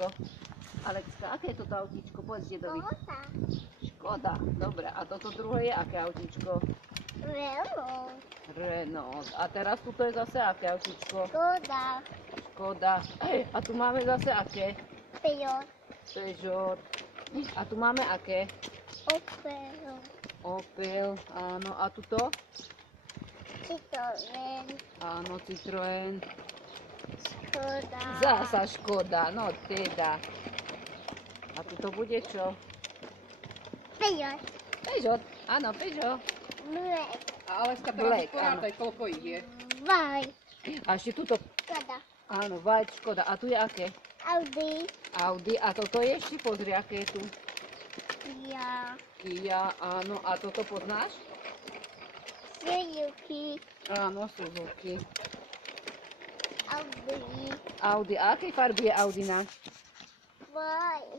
autíčko? Alexka, aké je toto autíčko? Povedz dedovi. Škoda. Dobre, a toto druhé je aké autíčko? Renault. Renault. A teraz tuto je zase aké autíčko? Škoda. Škoda. A tu máme zase aké? Peugeot. Peugeot. A tu máme aké? Opel. Opel. Áno. A tuto? Citroën. Áno, Citroën. Škoda. Zasa Škoda. No teda. A tuto bude čo? Peugeot. Peugeot. Áno, Peugeot. Black. A Aleska teraz Black, porátaj, koľko ich je. White. A ešte tuto. Škoda. Áno, White, Škoda. A tu je aké? Audi. Audi. A toto je ešte, pozri, aké je tu. Kia. Kia, áno. A toto poznáš? Suzuki. Áno, Suzuki. Audi. Audi. A akej farby je Audina? White.